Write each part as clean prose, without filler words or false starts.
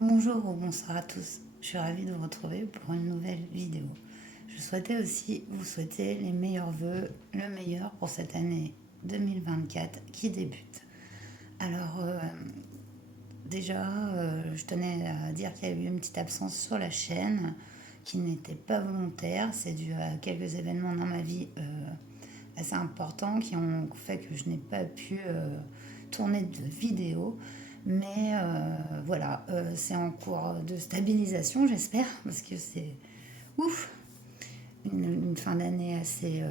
Bonjour ou bonsoir à tous, je suis ravie de vous retrouver pour une nouvelle vidéo. Je souhaitais aussi vous souhaiter les meilleurs vœux, le meilleur pour cette année 2024 qui débute. Alors déjà, je tenais à dire qu'il y a eu une petite absence sur la chaîne qui n'était pas volontaire, c'est dû à quelques événements dans ma vie assez importants qui ont fait que je n'ai pas pu tourner de vidéo. Mais voilà, c'est en cours de stabilisation, j'espère, parce que c'est ouf, une fin d'année assez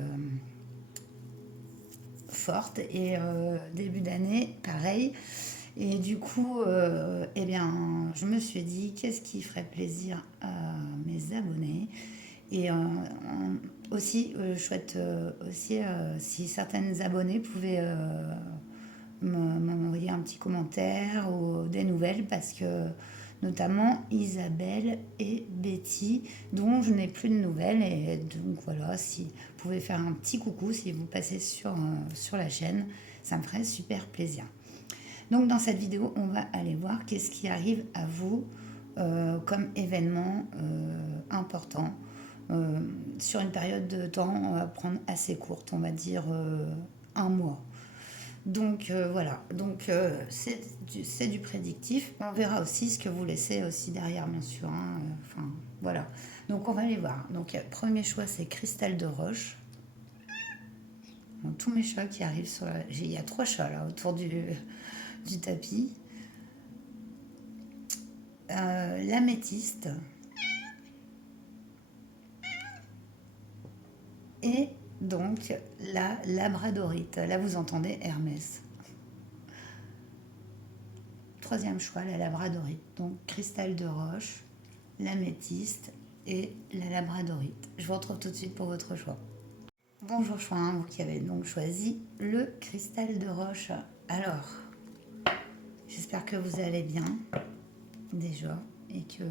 forte et début d'année pareil. Et du coup, eh bien, je me suis dit qu'est-ce qui ferait plaisir à mes abonnés. Et aussi, je souhaite aussi si certaines abonnées pouvaient m'envoyer un petit commentaire ou des nouvelles parce que notamment Isabelle et Betty dont je n'ai plus de nouvelles et donc voilà, si vous pouvez faire un petit coucou si vous passez sur la chaîne, ça me ferait super plaisir. Donc dans cette vidéo on va aller voir qu'est-ce qui arrive à vous comme événement important sur une période de temps on va prendre assez courte, on va dire un mois. Donc voilà, donc c'est du prédictif. On verra aussi ce que vous laissez aussi derrière, bien sûr, hein. Enfin, voilà. Donc on va aller voir. Donc premier choix, c'est Cristal de Roche. Donc, tous mes chats qui arrivent sur la... Il y a 3 chats là autour du tapis. L'améthyste et donc la labradorite. Là vous entendez Hermès. Troisième choix, la labradorite. Donc cristal de roche, l'améthyste et la labradorite. Je vous retrouve tout de suite pour votre choix. Bonjour choix 1, vous qui avez donc choisi le cristal de roche. Alors, j'espère que vous allez bien déjà et que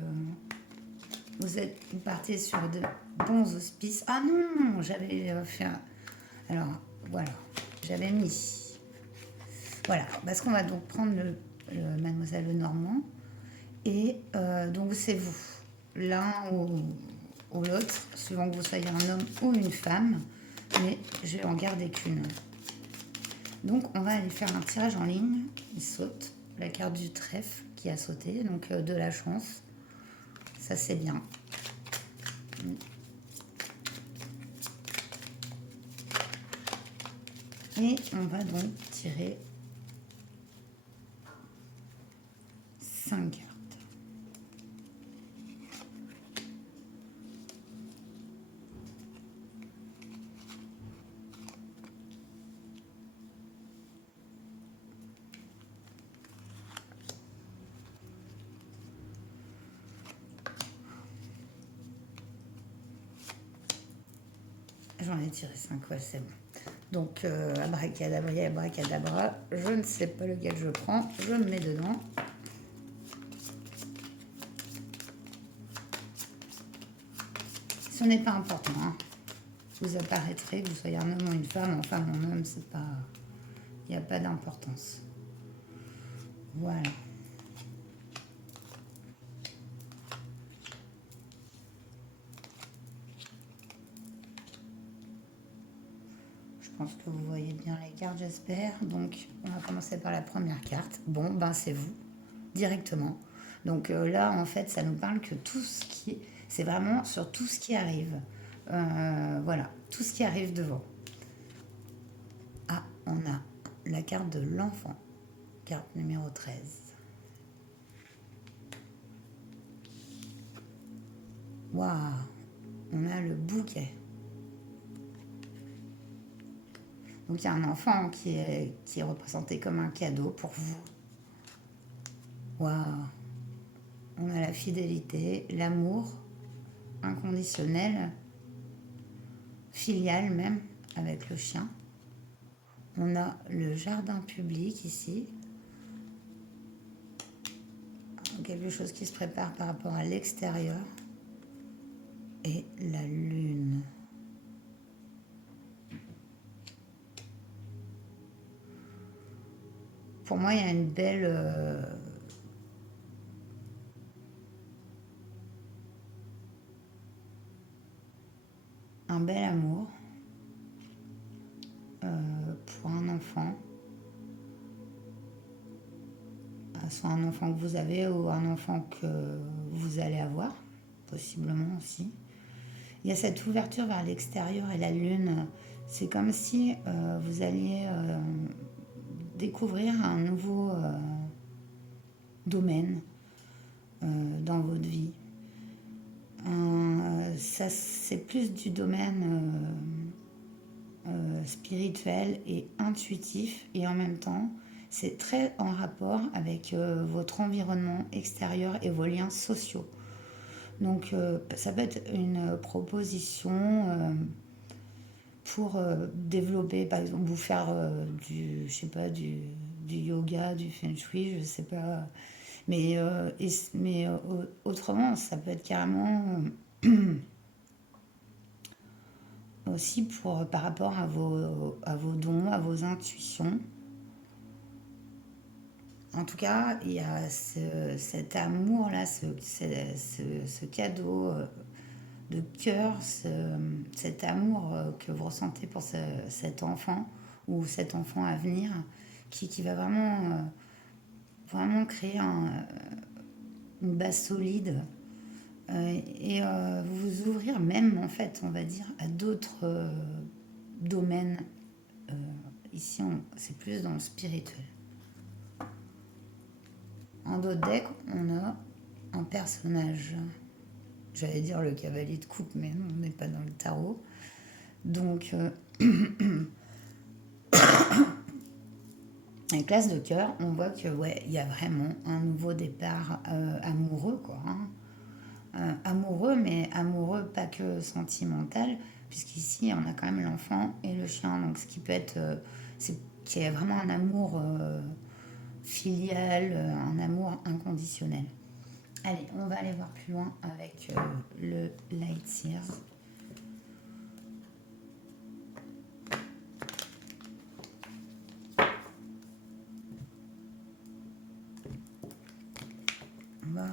vous partez sur de bons auspices. Ah non, j'avais fait un... Alors, voilà, j'avais mis... Voilà, parce qu'on va donc prendre le Mademoiselle Lenormand. Et donc c'est vous, l'un ou l'autre, suivant que vous soyez un homme ou une femme, mais je vais en garder qu'une. Donc on va aller faire un tirage en ligne, il saute, la carte du trèfle qui a sauté, donc de la chance, ça c'est bien. Et on va donc tirer 5 cartes. J'en ai tiré 5, ouais, c'est bon. Donc, abracadabra, abracadabra, je ne sais pas lequel je prends, je me mets dedans. Ce n'est pas important, hein. Vous apparaîtrez, que vous soyez un homme ou une femme, enfin mon homme, c'est pas... Il n'y a pas d'importance. Voilà. Je pense que vous voyez bien les cartes, j'espère. Donc, on va commencer par la première carte. Bon, ben c'est vous, directement. Donc là, en fait, ça nous parle que tout ce qui... C'est vraiment sur tout ce qui arrive. Voilà, tout ce qui arrive devant. Ah, on a la carte de l'enfant. Carte numéro 13. Waouh, on a le bouquet. Donc il y a un enfant qui est représenté comme un cadeau pour vous. Waouh. On a la fidélité, l'amour inconditionnel, filial même, avec le chien. On a le jardin public ici. Quelque chose qui se prépare par rapport à l'extérieur. Et la lune. Pour moi, il y a une belle un bel amour pour un enfant, soit un enfant que vous avez ou un enfant que vous allez avoir, possiblement aussi. Il y a cette ouverture vers l'extérieur et la lune. C'est comme si vous alliez découvrir un nouveau domaine dans votre vie. Ça, c'est plus du domaine spirituel et intuitif, et en même temps, c'est très en rapport avec votre environnement extérieur et vos liens sociaux. Donc, ça peut être une proposition pour développer, par exemple, vous faire je sais pas, du yoga, du feng shui, je sais pas. Mais autrement, ça peut être carrément aussi par rapport à vos dons, à vos intuitions. En tout cas, il y a cet amour-là, ce cadeau de cœur, cet amour que vous ressentez pour cet enfant ou cet enfant à venir qui va vraiment créer une base solide et vous ouvrir même, en fait, on va dire, à d'autres domaines. Ici, c'est plus dans le spirituel. En d'autres decks, on a un personnage. J'allais dire le cavalier de coupe, mais non, on n'est pas dans le tarot. Donc, avec l'as de cœur, on voit que ouais, il y a vraiment un nouveau départ amoureux, quoi. Amoureux, mais amoureux pas que sentimental, puisqu'ici on a quand même l'enfant et le chien. Donc, ce qui peut être, c'est qu'il y a vraiment un amour filial, un amour inconditionnel. Allez, on va aller voir plus loin avec le Light Seers. On va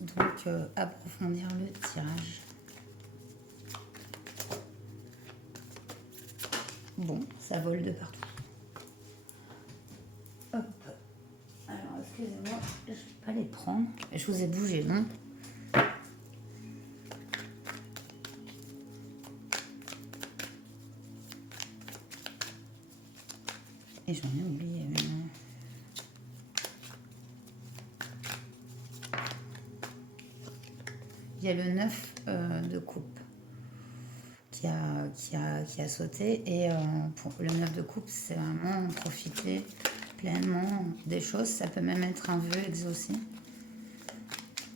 donc approfondir le tirage. Bon, ça vole de partout. Hop. Alors, excusez-moi, je ne vais pas les prendre. Je vous ai bougé, non? Et j'en ai oublié une. Il y a le 9 de coupe qui a sauté. Et pour le 9 de coupe, c'est vraiment profiter pleinement des choses. Ça peut même être un vœu exaucé.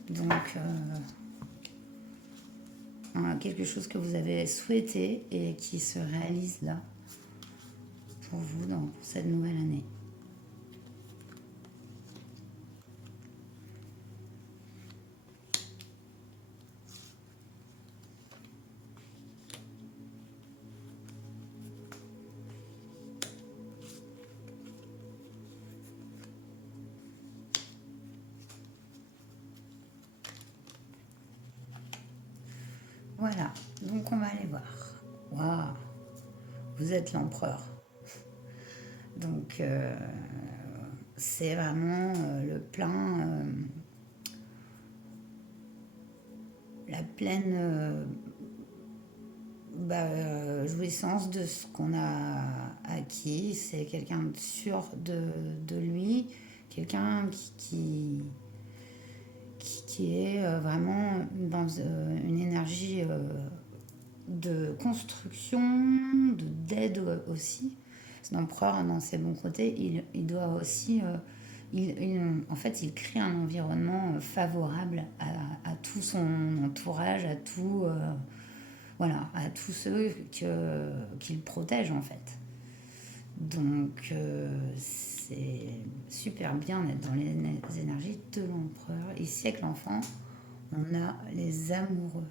Donc, quelque chose que vous avez souhaité et qui se réalise là pour vous dans cette nouvelle année. Voilà, donc on va aller voir. Waouh, vous êtes l'empereur. Donc, c'est vraiment le plein, la pleine jouissance de ce qu'on a acquis. C'est quelqu'un de sûr de lui, quelqu'un qui est vraiment dans une énergie de construction, d'aide aussi. L'empereur, dans ses bons côtés, il doit aussi... en fait, il crée un environnement favorable à tout son entourage, à tout... voilà, à tous ceux qu'il protège, en fait. Donc, c'est super bien d'être dans les énergies de l'empereur. Ici, avec l'enfant, on a les amoureux.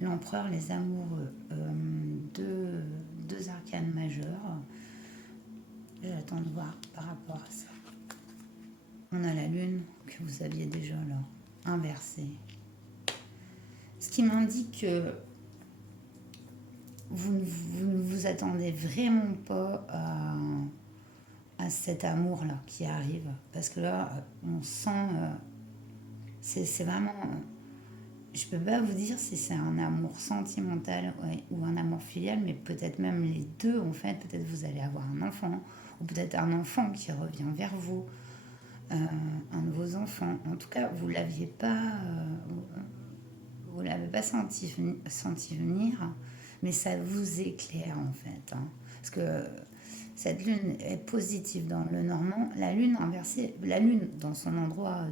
L'empereur, les amoureux. Deux arcanes majeures. J'attends de voir par rapport à ça. On a la lune que vous aviez déjà là, inversée. Ce qui m'indique que vous ne vous attendez vraiment pas à cet amour-là qui arrive. Parce que là, on sent... c'est vraiment... Je peux pas vous dire si c'est un amour sentimental ou un amour filial, mais peut-être même les deux, en fait. Peut-être vous allez avoir un enfant, ou peut-être un enfant qui revient vers vous, un de vos enfants. En tout cas, vous l'aviez pas... vous l'avez pas senti venir, mais ça vous éclaire en fait. Hein. Parce que cette lune est positive dans le Normand. La lune inversée, la lune dans son endroit,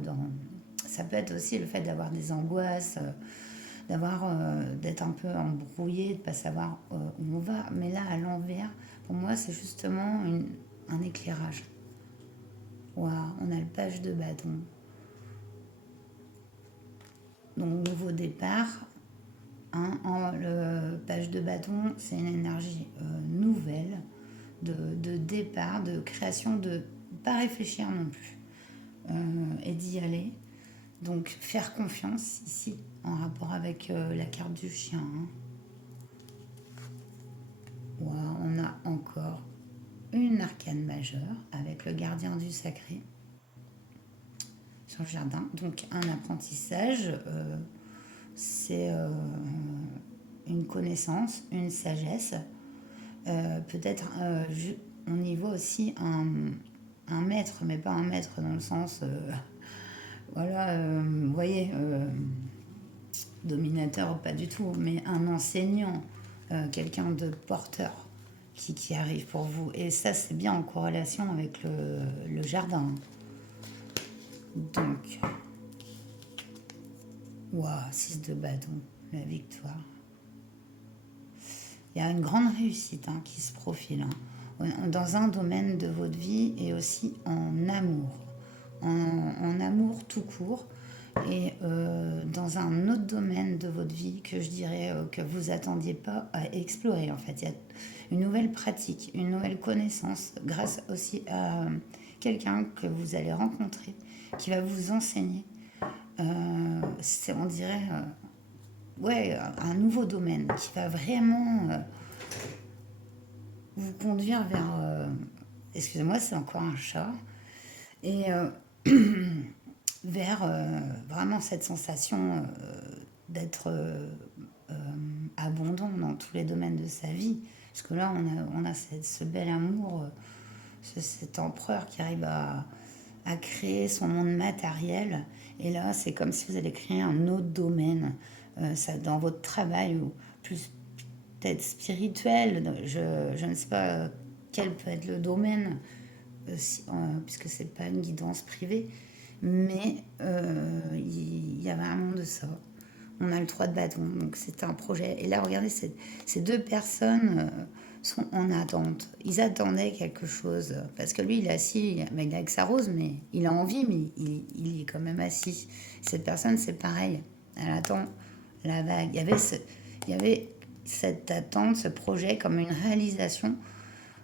ça peut être aussi le fait d'avoir des angoisses, d'être un peu embrouillé, de ne pas savoir où on va. Mais là, à l'envers, pour moi, c'est justement un éclairage. Wow, on a le page de bâton. Donc, nouveau départ. Hein, le page de bâton, c'est une énergie nouvelle de départ, de création, de pas réfléchir non plus et d'y aller. Donc faire confiance ici en rapport avec la carte du chien. Hein. Wow, on a encore une arcane majeure avec le gardien du sacré sur le jardin. Donc un apprentissage, c'est une connaissance, une sagesse. Peut-être on y voit aussi un maître, mais pas un maître dans le sens, voilà, vous voyez, dominateur, pas du tout, mais un enseignant, quelqu'un de porteur qui arrive pour vous. Et ça, c'est bien en corrélation avec le jardin. Donc, waouh, 6 de bâton, la victoire. Il y a une grande réussite hein, qui se profile dans un domaine de votre vie et aussi en amour. En amour tout court et dans un autre domaine de votre vie que je dirais que vous attendiez pas à explorer. En fait, il y a une nouvelle pratique, une nouvelle connaissance grâce aussi à quelqu'un que vous allez rencontrer qui va vous enseigner. On dirait ouais, un nouveau domaine qui va vraiment vous conduire vers... excusez-moi, c'est encore un chat. Et vers vraiment cette sensation d'être abondant dans tous les domaines de sa vie. Parce que là, on a ce bel amour, cet empereur qui arrive à créer son monde matériel. Et là, c'est comme si vous allez créer un autre domaine ça, dans votre travail, ou plus peut-être spirituel. Je ne sais pas quel peut être le domaine, puisque ce n'est pas une guidance privée. Mais il y a vraiment de ça. On a le 3 de bâton, donc c'est un projet. Et là, regardez, ces deux personnes sont en attente. Ils attendaient quelque chose. Parce que lui, il est assis, il est avec sa rose, mais il a envie, mais il est quand même assis. Cette personne, c'est pareil. Elle attend la vague. Il y avait cette attente, ce projet comme une réalisation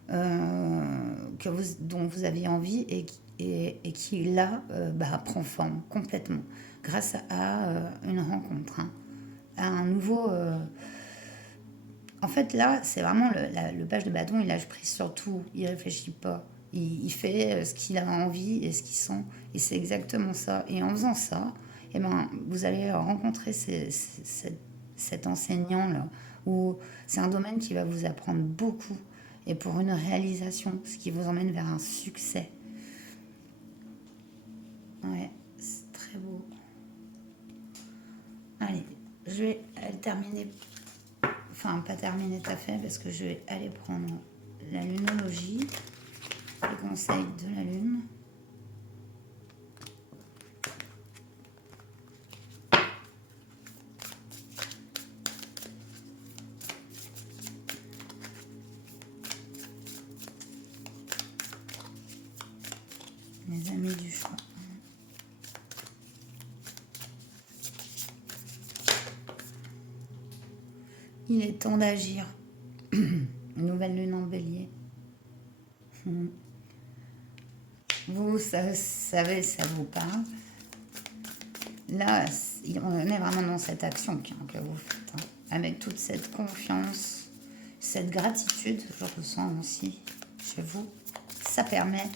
dont vous aviez envie et qui là prend forme complètement grâce à une rencontre, hein, à un nouveau... En fait là c'est vraiment le page de bâton, il lâche prise sur tout, il réfléchit pas, il fait ce qu'il a envie et ce qu'il sent et c'est exactement ça. Et en faisant ça, eh ben, vous allez rencontrer cet enseignant là où c'est un domaine qui va vous apprendre beaucoup et pour une réalisation, ce qui vous emmène vers un succès. Ouais, c'est très beau. Allez, je vais terminer, enfin pas terminer tout à fait, parce que je vais aller prendre la lunologie, les conseils de la lune. Les amis du choix. Il est temps d'agir. Nouvelle lune en bélier. Vous savez, ça vous parle. là, on est vraiment dans cette action que vous faites, hein, avec toute cette confiance, cette gratitude, je ressens aussi chez vous. Ça permet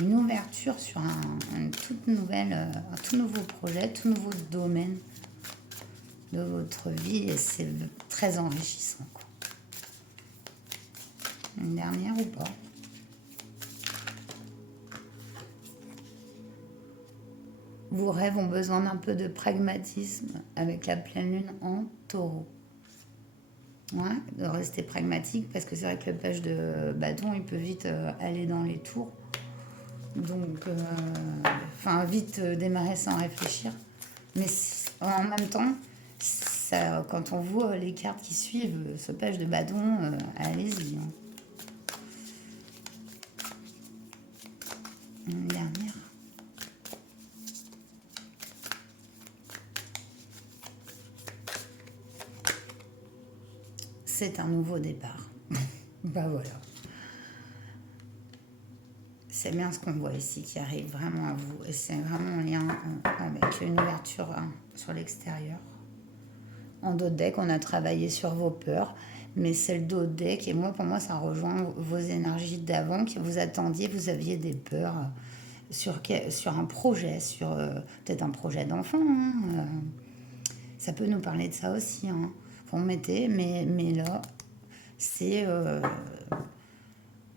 une ouverture sur un tout nouveau projet, tout nouveau domaine de votre vie, et c'est très enrichissant, quoi. Une dernière ou pas? Vos rêves ont besoin d'un peu de pragmatisme avec la pleine lune en taureau. Ouais, de rester pragmatique, parce que c'est vrai que le page de bâton, il peut vite aller dans les tours. Donc, vite démarrer sans réfléchir. Mais en même temps, ça, quand on voit les cartes qui suivent ce page de bâton, allez-y, hein. Une dernière. C'est un nouveau départ. Bah voilà. C'est bien ce qu'on voit ici qui arrive vraiment à vous. Et c'est vraiment en lien avec une ouverture, hein, sur l'extérieur. En dos de deck, on a travaillé sur vos peurs. Mais c'est le dos de deck. Et moi, pour moi, ça rejoint vos énergies d'avant que vous attendiez. Vous aviez des peurs sur un projet, sur peut-être un projet d'enfant, hein. Ça peut nous parler de ça aussi, hein. Vous mettez, mais là, c'est...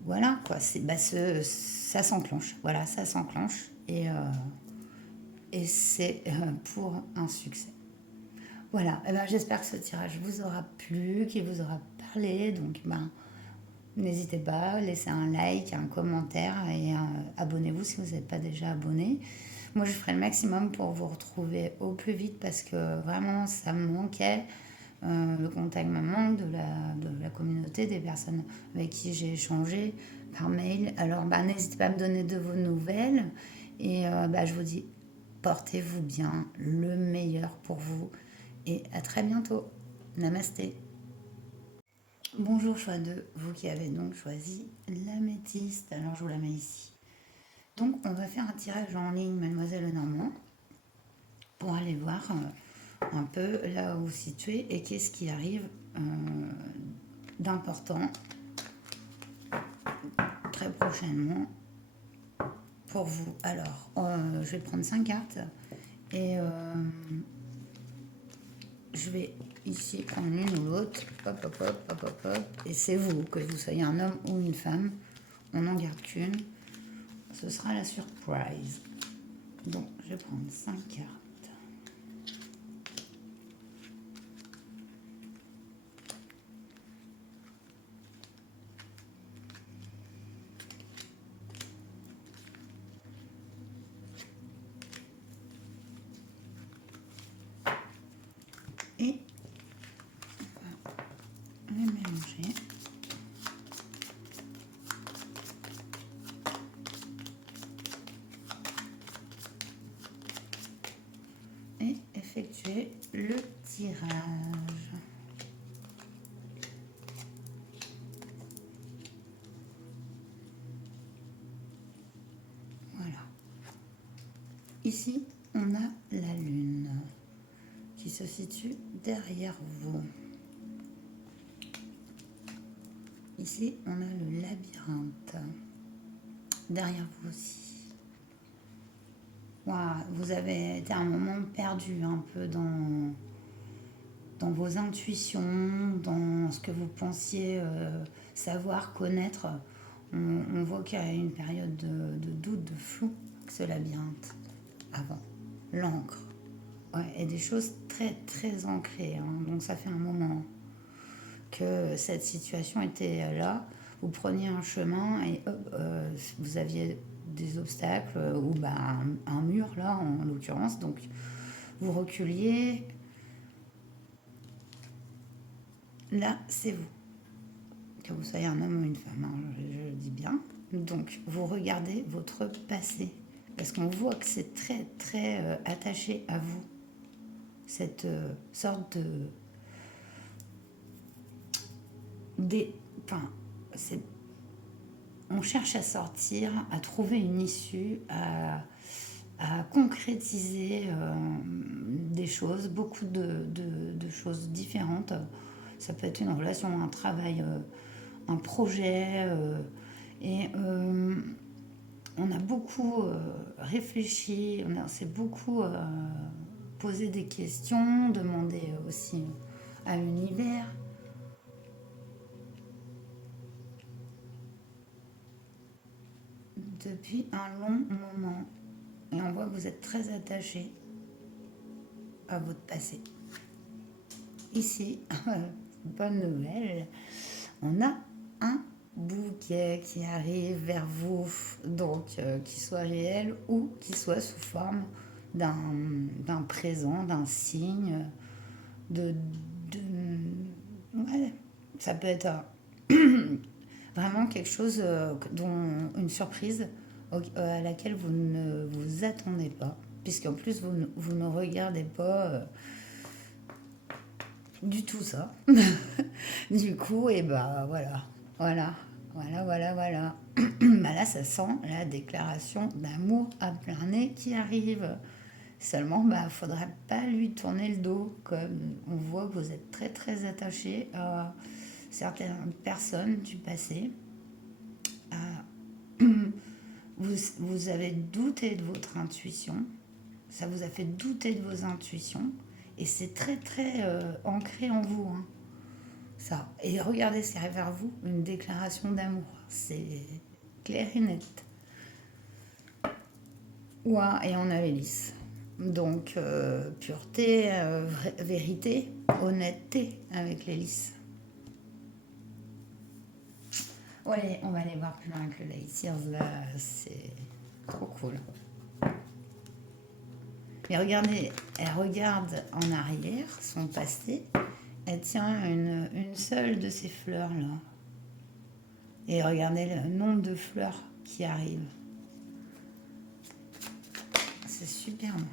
voilà, quoi. Ça s'enclenche. Voilà, ça s'enclenche. Et c'est pour un succès. Voilà. Et ben, j'espère que ce tirage vous aura plu, qu'il vous aura parlé. Donc, n'hésitez pas, laissez un like, un commentaire et abonnez-vous si vous n'êtes pas déjà abonné. Moi, je ferai le maximum pour vous retrouver au plus vite parce que vraiment, ça me manquait. Le contact me manque de la communauté, des personnes avec qui j'ai échangé par mail. Alors, n'hésitez pas à me donner de vos nouvelles. Et je vous dis, portez-vous bien, le meilleur pour vous. Et à très bientôt. Namasté. Bonjour choix 2, vous qui avez donc choisi l'améthyste. Alors, je vous la mets ici. Donc, on va faire un tirage en ligne, Mademoiselle Normand, pour aller voir un peu là où vous vous situez et qu'est-ce qui arrive d'important très prochainement pour vous. Alors, je vais prendre 5 cartes et je vais ici prendre l'une ou l'autre. Hop, hop, hop, hop, hop, hop. Et c'est vous, que vous soyez un homme ou une femme. On n'en garde qu'une. Ce sera la surprise. Donc, je vais prendre 5 cartes. Et on va les mélanger. Et effectuer le tirage. Voilà. Ici, on a la lune qui se situe derrière vous. Ici, on a le labyrinthe derrière vous aussi. Wow, vous avez été un moment perdu un peu dans vos intuitions, dans ce que vous pensiez savoir, connaître. On voit qu'il y a une période de doute, de flou, ce labyrinthe avant. L'encre. Ouais, et des choses très très ancrées, hein. Donc ça fait un moment que cette situation était là. Vous preniez un chemin et hop, vous aviez des obstacles ou un mur là en l'occurrence. Donc vous reculiez. Là, c'est vous. Que vous soyez un homme ou une femme, hein, je le dis bien. Donc vous regardez votre passé. Parce qu'on voit que c'est très très attaché à vous. Cette sorte de... on cherche à sortir, à trouver une issue, à concrétiser des choses, beaucoup de choses différentes. Ça peut être une relation, un travail, un projet. Et on a beaucoup réfléchi, on s'est beaucoup posé des questions, demandé aussi à l'univers. Depuis un long moment. Et on voit que vous êtes très attaché à votre passé. Ici, bonne nouvelle, on a un bouquet qui arrive vers vous, donc qu'il soit réel ou qu'il soit sous forme d'un présent, d'un signe, de, ouais, ça peut être vraiment quelque chose dont une surprise à laquelle vous ne vous attendez pas, puisqu'en plus vous ne regardez pas du tout ça. Du coup, et bah voilà, voilà. Bah là, ça sent la déclaration d'amour à plein nez qui arrive. Seulement, bah, faudrait pas lui tourner le dos, comme on voit que vous êtes très très attaché à certaines personnes du passé. Vous avez douté de votre intuition, ça vous a fait douter de vos intuitions, et c'est très très ancré en vous, hein, ça. Et regardez, c'est vers vous, une déclaration d'amour, c'est clair et net. Ouah, et on a l'hélice. Donc, pureté, vérité, honnêteté avec l'hélice. Ouais, on va aller voir plus loin avec le Light Years, là, c'est trop cool. Mais regardez, elle regarde en arrière, son passé, elle tient une seule de ces fleurs-là. Et regardez le nombre de fleurs qui arrivent. C'est superbe.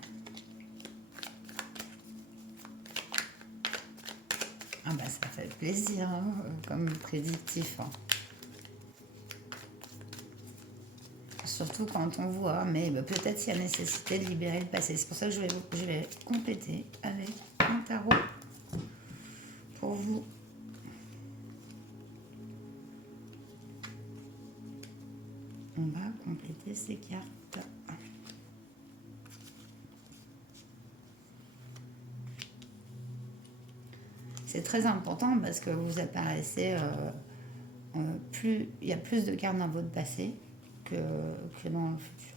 Ah bah ça fait plaisir, hein, comme prédictif. Hein. Surtout quand on voit, mais bah, peut-être qu'il y a nécessité de libérer le passé. C'est pour ça que je vais compléter avec un tarot pour vous. On va compléter ces cartes. C'est très important parce que vous apparaissez plus, il y a plus de cartes dans votre passé que dans le futur.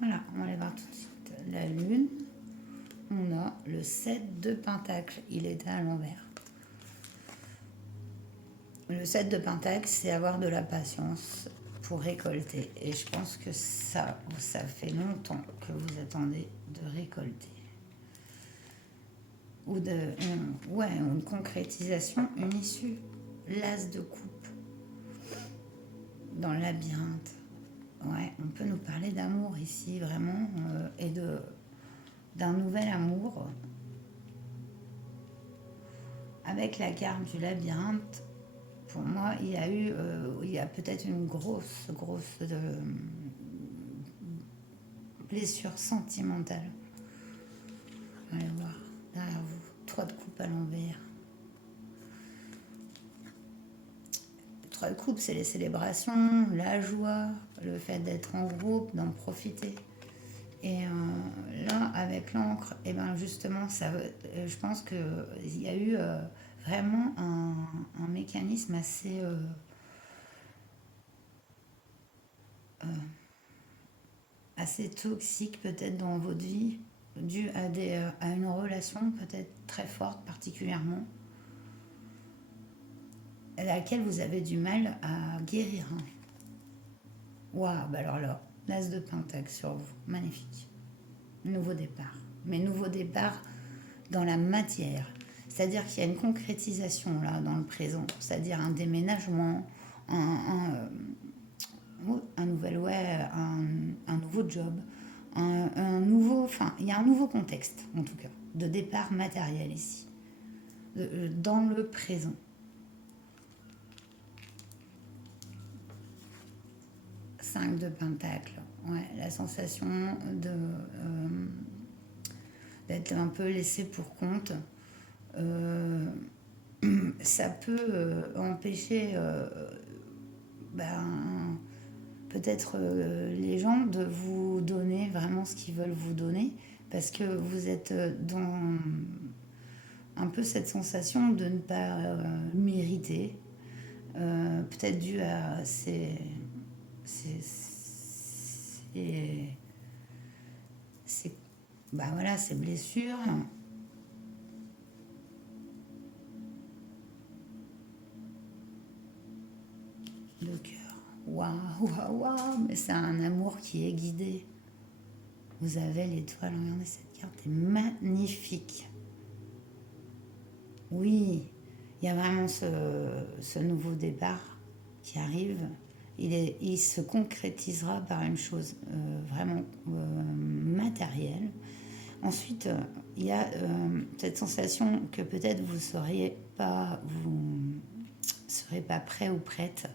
Voilà, on va aller voir tout de suite la lune. On a le 7 de Pentacle, il était à l'envers. Le 7 de Pentacle, c'est avoir de la patience pour récolter. Et je pense que ça fait longtemps que vous attendez de récolter. Ou une concrétisation, une issue. L'as de coupe dans le labyrinthe. Ouais, on peut nous parler d'amour ici, vraiment, et d'un nouvel amour. Avec la carte du labyrinthe, pour moi, il y a peut-être une grosse blessure sentimentale. Allez voir, derrière vous, 3 de coupe à l'envers. 3 de coupe, c'est les célébrations, la joie, le fait d'être en groupe, d'en profiter. Et là, avec l'encre, et ben justement, je pense qu'il y a eu vraiment un mécanisme assez toxique peut-être dans votre vie, dû à une relation peut-être très forte particulièrement, à laquelle vous avez du mal à guérir. Waouh, bah alors là, l'as de Pentacle sur vous, magnifique. Nouveau départ. Mais nouveau départ dans la matière. C'est-à-dire qu'il y a une concrétisation là dans le présent. C'est-à-dire un déménagement, un nouveau job, il y a un nouveau contexte en tout cas, de départ matériel ici, dans le présent. 5 de Pentacle. Ouais, la sensation d'être un peu laissé pour compte. Euh, Ça peut empêcher ben, peut-être les gens de vous donner vraiment ce qu'ils veulent vous donner parce que vous êtes dans un peu cette sensation de ne pas mériter, peut-être dû à ces- ces- bah voilà, ces blessures. Le cœur. Waouh, waouh, waouh, mais c'est un amour qui est guidé. Vous avez l'étoile, regardez cette carte, est magnifique. Oui, il y a vraiment ce nouveau départ qui arrive. Il se concrétisera par une chose vraiment matérielle. Ensuite, il y a cette sensation que peut-être vous serez pas prêt ou prête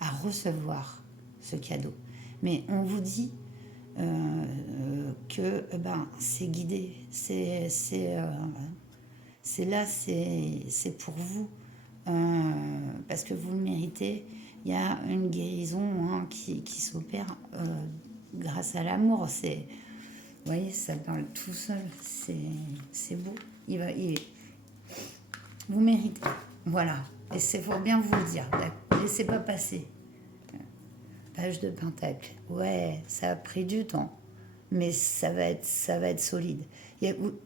à recevoir ce cadeau. Mais on vous dit que c'est guidé, c'est là, c'est pour vous, parce que vous le méritez. Il y a une guérison qui s'opère grâce à l'amour. Vous voyez, ça parle tout seul. C'est beau. Vous méritez. Voilà. Et c'est faut bien vous le dire. Laissez pas passer. Page de Pentacle. Ouais, ça a pris du temps, mais ça va être solide.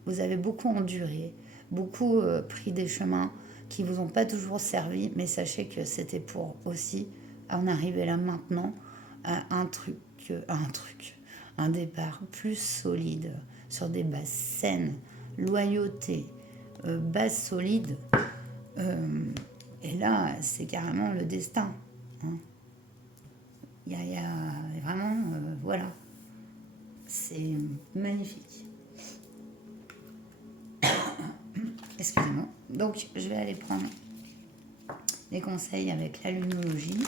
Vous avez beaucoup enduré, beaucoup pris des chemins qui vous ont pas toujours servi, mais sachez que c'était pour aussi en arriver là maintenant à un départ plus solide sur des bases saines, loyauté, base solide. Et là, c'est carrément le destin. Hein. Il y a vraiment, voilà, c'est magnifique. Excusez-moi. Donc, je vais aller prendre les conseils avec la lunologie.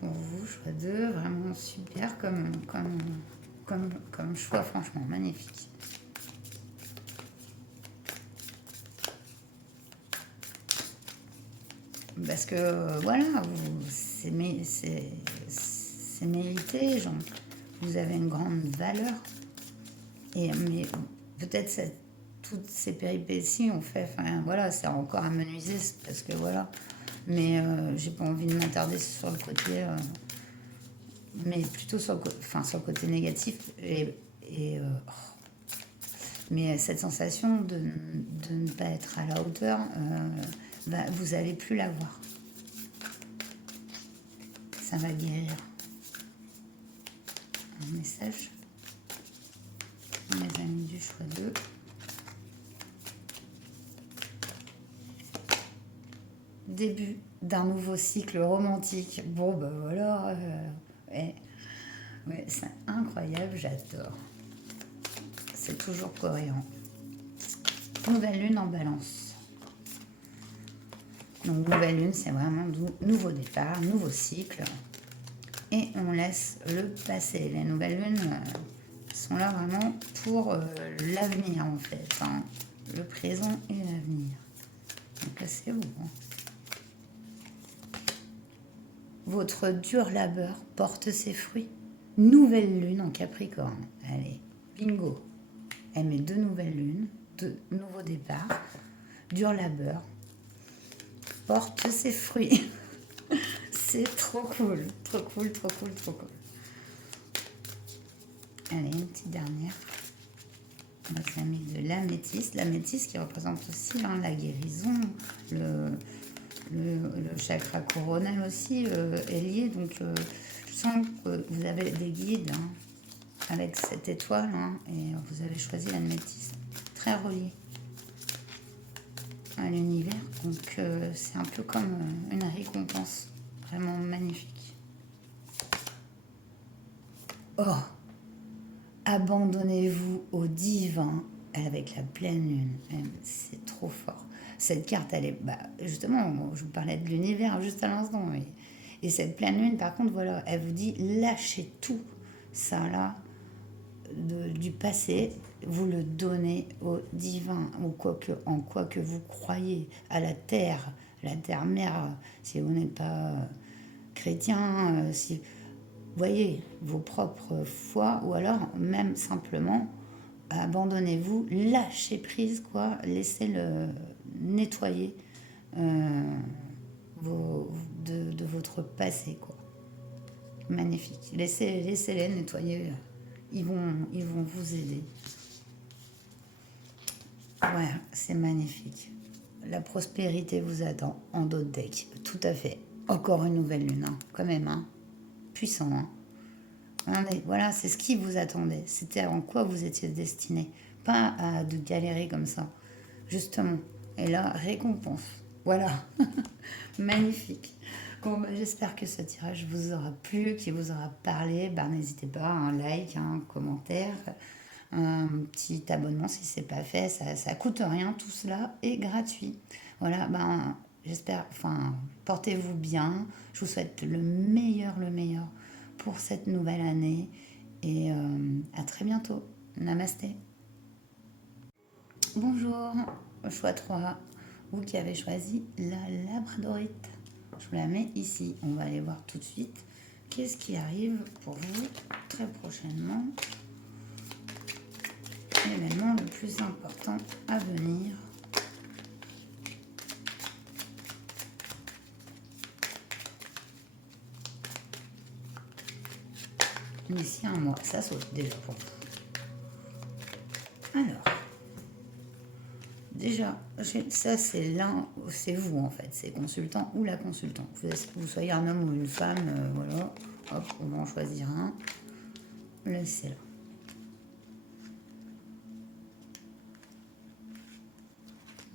Pour vous, choix 2, vraiment super comme choix, franchement, magnifique. Parce que, voilà, c'est mérité, genre, vous avez une grande valeur. Mais peut-être toutes ces péripéties ont fait, enfin voilà, c'est encore à menuiser parce que voilà. Mais j'ai pas envie de m'attarder sur le côté, mais plutôt sur le côté négatif. Mais cette sensation de ne pas être à la hauteur, vous allez plus la voir. Ça va guérir. Un message. Mes amis du choix 2. Début d'un nouveau cycle romantique. Bon, ben voilà. Ouais, c'est incroyable, j'adore. C'est toujours cohérent. Nouvelle lune en balance. Donc, nouvelle lune, c'est vraiment nouveau départ, nouveau cycle. Et on laisse le passer. Les nouvelles lunes sont là vraiment pour l'avenir, en fait. Hein. Le présent et l'avenir. Donc là, c'est beau. Hein. Votre dur labeur porte ses fruits. Nouvelle lune en Capricorne. Allez, bingo. Elle met 2 nouvelles lunes, 2 nouveaux départs. Dur labeur porte ses fruits. C'est trop cool. Trop cool, trop cool, trop cool. Allez, une petite dernière. Notre ami de l'améthyste. L'améthyste qui représente aussi la guérison, le chakra coronal aussi est lié. Donc, je sens que vous avez des guides avec cette étoile et vous avez choisi l'améthyste. Très relié à l'univers. Donc, c'est un peu comme une récompense. Vraiment magnifique. Oh! Abandonnez-vous au divin avec la pleine lune. C'est trop fort. Cette carte, elle est... justement, je vous parlais de l'univers juste à l'instant. Oui. Et cette pleine lune, par contre, voilà, elle vous dit lâchez tout ça là du passé, vous le donnez au divin, ou en quoi que vous croyez, à la terre mère, si vous n'êtes pas chrétien, si vous voyez vos propres foi, ou alors même simplement abandonnez-vous, lâchez prise, quoi, laissez-le nettoyer vos, de votre passé, quoi. Magnifique. Laissez-les nettoyer. Ils vont vous aider. Ouais, c'est magnifique. La prospérité vous attend en dos de deck. Tout à fait. Encore une nouvelle lune, hein, quand même. Hein. Puissant. Hein. Voilà, c'est ce qui vous attendait. C'était en quoi vous étiez destiné. Pas à de galérer comme ça. Justement. Et là, récompense. Voilà. Magnifique. Bon, bah, j'espère que ce tirage vous aura plu, qu'il vous aura parlé. Bah, n'hésitez pas, un like, un commentaire, un petit abonnement si ce n'est pas fait. Ça coûte rien, tout cela est gratuit. Voilà, ben, j'espère, enfin, portez-vous bien. Je vous souhaite le meilleur pour cette nouvelle année. Et à très bientôt. Namasté. Bonjour, choix 3. Vous qui avez choisi la labradorite. Je vous la mets ici. On va aller voir tout de suite qu'est-ce qui arrive pour vous très prochainement. L'événement le plus important à venir. D'ici un mois, ça saute déjà pour vous. Alors, déjà, ça c'est vous en fait, c'est consultant ou la consultante. Que vous soyez un homme ou une femme, voilà. Hop, on va en choisir un. Laissez-la.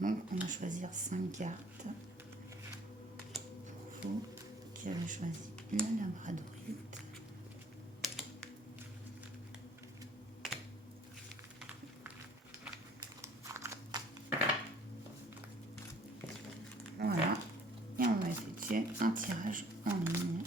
Donc, on va choisir 5 cartes. Pour vous qui avez choisi la labradorite. Voilà. Et on va effectuer un tirage en ligne.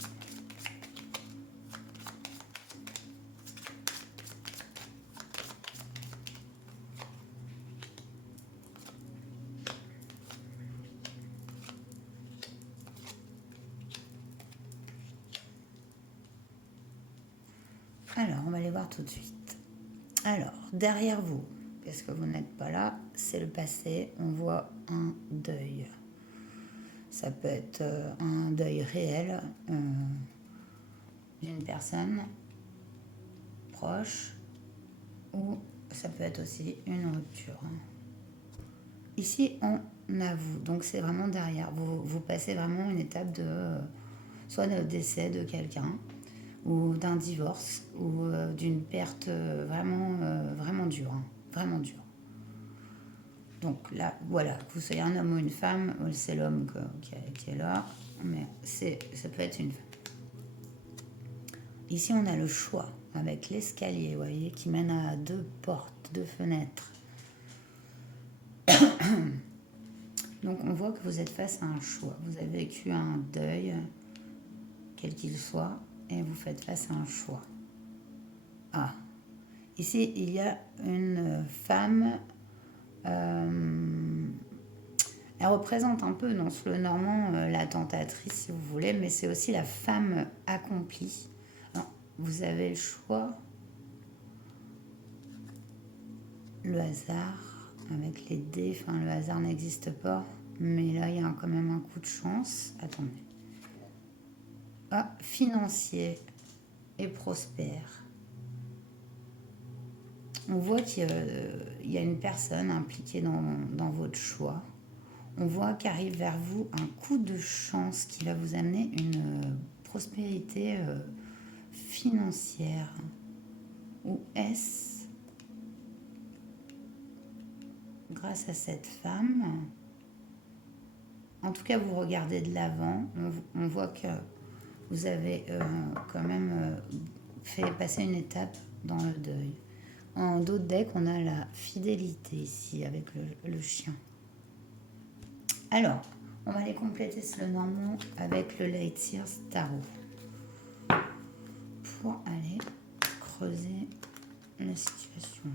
Alors, on va les voir tout de suite. Alors, derrière vous, parce que vous n'êtes pas là, c'est le passé. On voit un deuil. Ça peut être un deuil réel d'une personne proche ou ça peut être aussi une rupture. Ici, on avoue. Donc, c'est vraiment derrière. Vous passez vraiment une étape de soit de décès de quelqu'un ou d'un divorce ou d'une perte vraiment dure. Hein, vraiment dure. Donc là, voilà, que vous soyez un homme ou une femme, c'est l'homme qui est là, mais ça peut être une femme. Ici, on a le choix avec l'escalier, vous voyez, qui mène à 2 portes, 2 fenêtres. Donc, on voit que vous êtes face à un choix. Vous avez vécu un deuil, quel qu'il soit, et vous faites face à un choix. Ah, ici, il y a une femme. Elle représente un peu dans le normand la tentatrice, si vous voulez, mais c'est aussi la femme accomplie. Alors, vous avez le choix, le hasard, avec les dés, enfin le hasard n'existe pas, mais là il y a quand même un coup de chance. Attendez. Ah, financier et prospère. On voit qu'il y a une personne impliquée dans votre choix. On voit qu'arrive vers vous un coup de chance qui va vous amener une prospérité financière. Ou est-ce grâce à cette femme? En tout cas, vous regardez de l'avant. On voit que vous avez quand même fait passer une étape dans le deuil. En dos de deck, on a la fidélité ici avec le chien. Alors, On va aller compléter ce Lenormand avec le Light Years Tarot pour aller creuser la situation.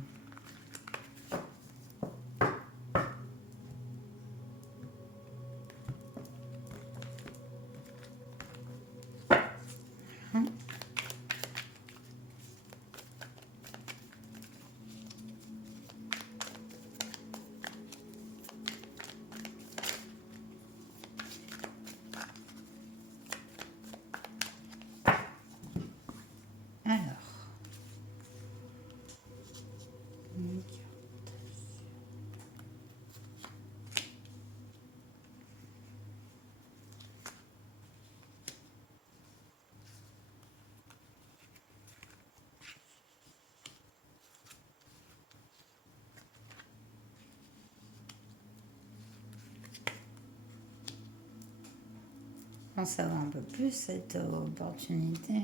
En savoir un peu plus, cette opportunité,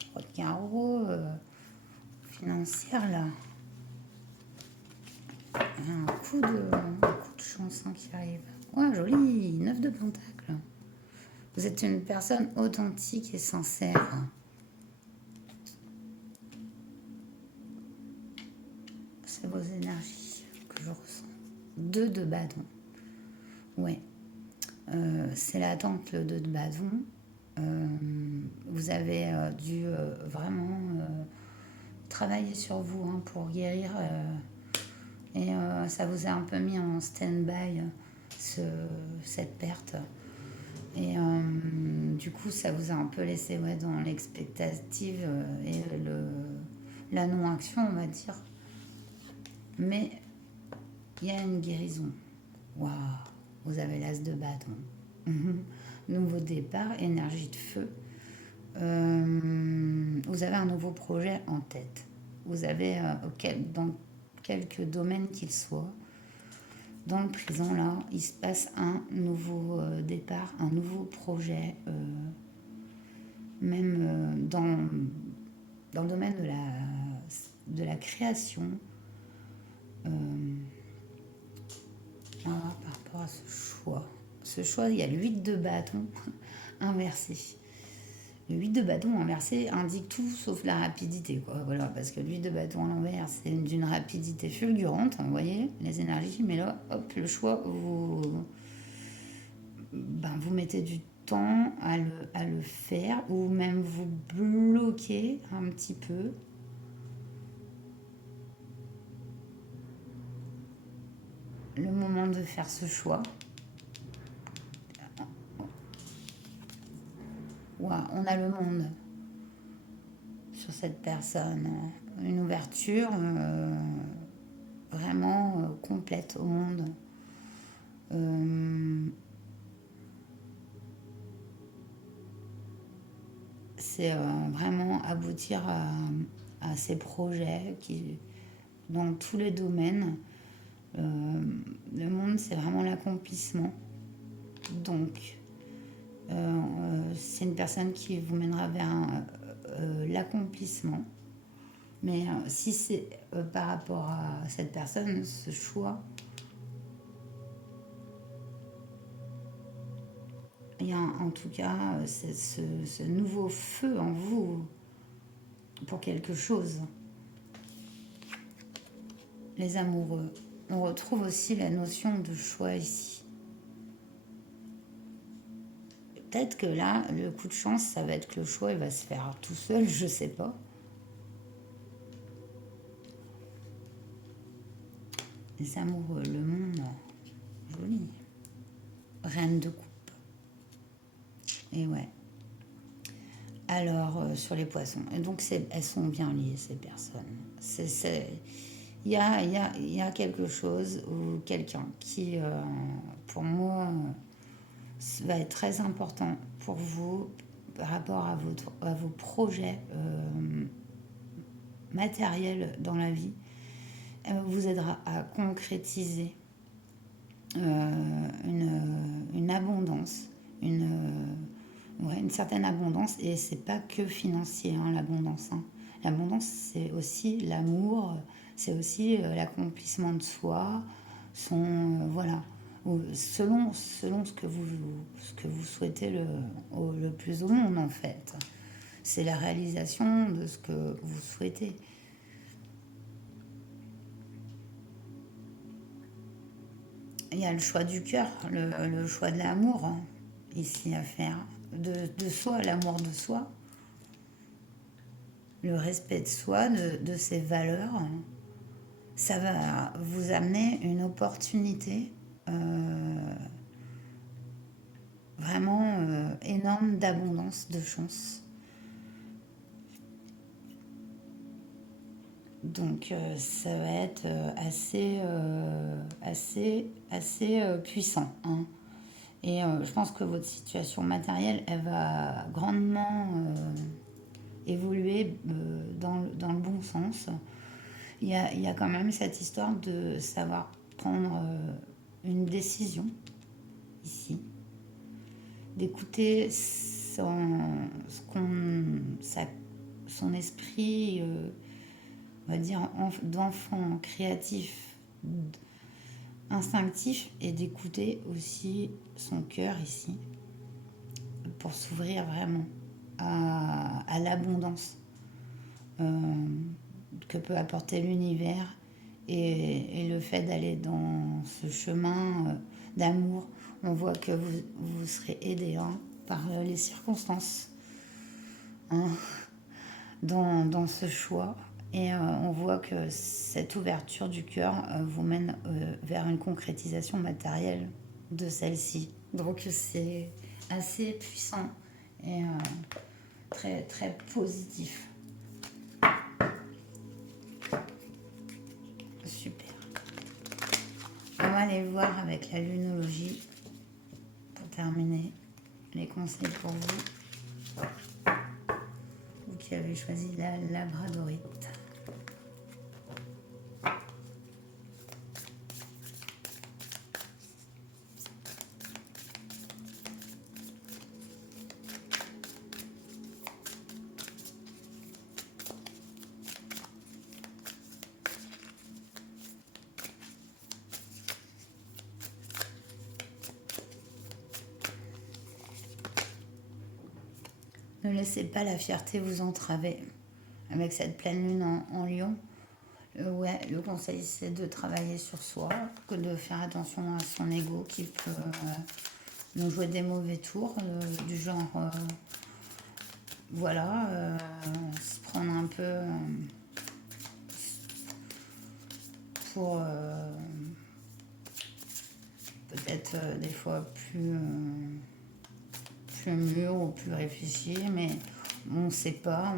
je crois de carreau financière là. Un coup de chance qui arrive. Ouais, joli, 9 de pentacles. Vous êtes une personne authentique et sincère. C'est vos énergies que je ressens. 2 de bâton. Ouais. C'est l'attente, le 2 de bâton. Vous avez dû vraiment travailler sur vous pour guérir. Et ça vous a un peu mis en stand-by, cette perte. Et du coup, ça vous a un peu laissé dans l'expectative et la non-action, on va dire. Mais il y a une guérison. Waouh, vous avez l'as de bâton. Nouveau départ, énergie de feu. Vous avez un nouveau projet en tête. Vous avez, dans quelques domaines qu'ils soient, dans le présent, là, il se passe un nouveau départ, un nouveau projet, même dans le domaine de la création. Par rapport à ce choix. Ce choix, il y a le 8 de bâton inversé. Le 8 de bâton inversé indique tout sauf la rapidité, quoi. Voilà, parce que le 8 de bâton à l'envers, c'est d'une rapidité fulgurante, vous voyez, les énergies, mais là, hop, le choix, vous mettez du temps à le faire, ou même vous bloquez un petit peu. Le moment de faire ce choix. Ouais, on a le monde sur cette personne. Une ouverture vraiment complète au monde. C'est vraiment aboutir à ces projets dans tous les domaines. Le monde, c'est vraiment l'accomplissement. Donc, c'est une personne qui vous mènera vers l'accomplissement. Mais si c'est par rapport à cette personne, ce choix, il y a en tout cas ce nouveau feu en vous pour quelque chose. Les amoureux. On retrouve aussi la notion de choix ici. Peut-être que là, le coup de chance, ça va être que le choix il va se faire tout seul, je sais pas. Les amoureux, le monde, joli. Reine de coupe. Et ouais. Alors, sur les poissons. Et donc, elles sont bien liées, ces personnes. Il y a quelque chose ou quelqu'un qui, pour moi, va être très important pour vous par rapport à vos projets matériels dans la vie. Elle vous aidera à concrétiser une abondance, une certaine abondance. Et c'est pas que financier, l'abondance. L'abondance, c'est aussi l'amour, c'est aussi l'accomplissement de soi, voilà. ou selon ce que vous souhaitez le plus au monde en fait. C'est la réalisation de ce que vous souhaitez. Il y a le choix du cœur, le choix de l'amour hein, ici à faire, de soi, l'amour de soi, le respect de soi, de ses valeurs. Ça va vous amener une opportunité vraiment énorme d'abondance, de chance. Donc ça va être assez puissant. Hein. Et je pense que votre situation matérielle, elle va grandement évoluer dans le bon sens. Il y a quand même cette histoire de savoir prendre une décision ici, d'écouter son esprit, on va dire, d'enfant créatif, instinctif, et d'écouter aussi son cœur ici, pour s'ouvrir vraiment à l'abondance que peut apporter l'univers et le fait d'aller dans ce chemin d'amour. On voit que vous serez aidé hein, par les circonstances hein, dans ce choix. Et on voit que cette ouverture du cœur vous mène vers une concrétisation matérielle de celle-ci. Donc c'est assez puissant et très, très positif. Super. On va aller voir avec la lunologie pour terminer les conseils pour vous. Vous qui avez choisi la labradorite. Ne laissez pas la fierté vous entraver. Avec cette pleine lune en Lion, ouais, le conseil c'est de travailler sur soi, que de faire attention à son ego qui peut nous jouer des mauvais tours, du genre, voilà, se prendre un peu pour peut-être des fois plus mûr ou plus réfléchi, mais on ne sait pas.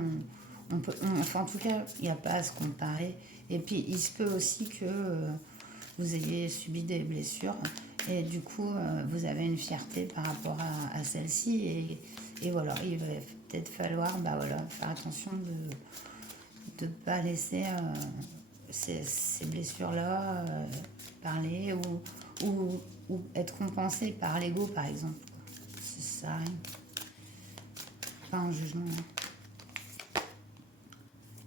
Enfin, en tout cas, il n'y a pas à se comparer. Et puis, il se peut aussi que vous ayez subi des blessures et du coup, vous avez une fierté par rapport à celle-ci. Et voilà, il va peut-être falloir bah, voilà, faire attention de ne pas laisser ces blessures-là parler ou être compensées par l'ego, par exemple. Ça arrive. Pas un jugement.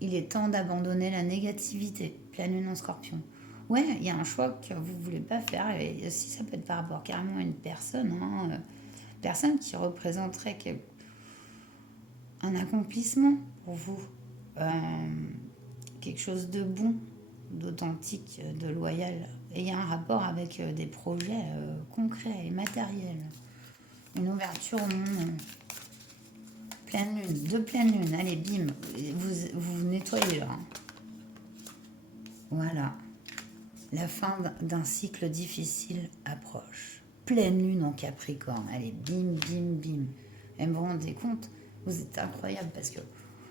Il est temps d'abandonner la négativité. Pleine lune en scorpion. Ouais, il y a un choix que vous ne voulez pas faire. Et si ça peut être par rapport carrément à une personne, hein, personne qui représenterait un accomplissement pour vous. Quelque chose de bon, d'authentique, de loyal. Et il y a un rapport avec des projets concrets et matériels. Une ouverture au monde. Pleine lune, deux pleines lunes, allez, bim, vous nettoyez là. Voilà. La fin d'un cycle difficile approche. Pleine lune en Capricorne, allez, bim, bim, bim. Et vous vous rendez compte, vous êtes incroyable parce que le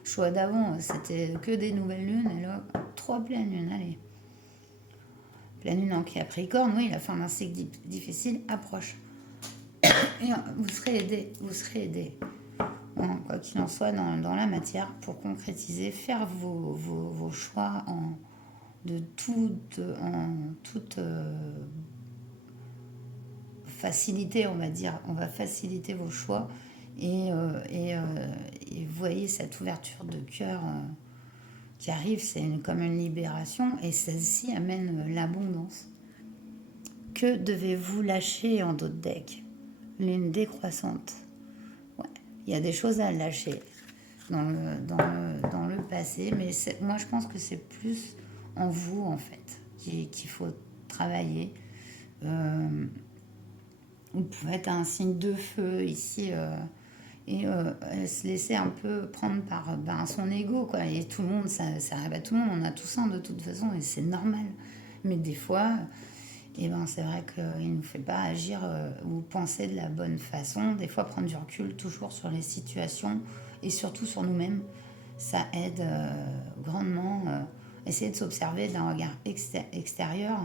choix d'avant, c'était que des nouvelles lunes, et là, 3 pleines lunes, allez. Pleine lune en Capricorne, oui, la fin d'un cycle difficile approche. Et vous serez aidé, vous serez aidé. Bon, quoi qu'il en soit, dans la matière, pour concrétiser, faire vos choix en toute facilité, on va dire. On va faciliter vos choix et vous voyez cette ouverture de cœur qui arrive, c'est comme une libération et celle-ci amène l'abondance Que devez-vous lâcher en d'autres decks? Lune décroissante. Ouais, il y a des choses à lâcher dans le passé, mais moi je pense que c'est plus en vous en fait qu'il faut travailler. Vous pouvez être un signe de feu ici et se laisser un peu prendre par son ego quoi. Et tout le monde, ça arrive à tout le monde, on a tout ça de toute façon et c'est normal. Mais des fois, c'est vrai qu'il ne nous fait pas agir ou penser de la bonne façon. Des fois, prendre du recul toujours sur les situations et surtout sur nous-mêmes, ça aide grandement. Essayer de s'observer d'un regard extérieur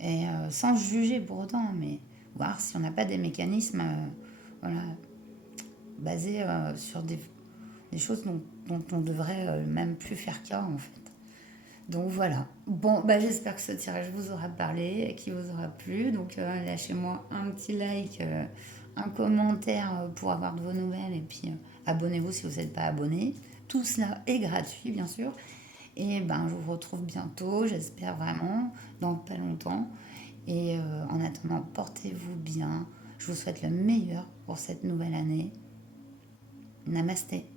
et sans juger pour autant, mais voir si on n'a pas des mécanismes voilà, basés sur des choses dont on devrait même plus faire cas en fait. Donc voilà. Bon, j'espère que ce tirage vous aura parlé et qu'il vous aura plu. Donc lâchez-moi un petit like, un commentaire pour avoir de vos nouvelles et puis abonnez-vous si vous n'êtes pas abonné. Tout cela est gratuit bien sûr. Et je vous retrouve bientôt, j'espère vraiment, dans pas longtemps. Et en attendant, portez-vous bien. Je vous souhaite le meilleur pour cette nouvelle année. Namasté.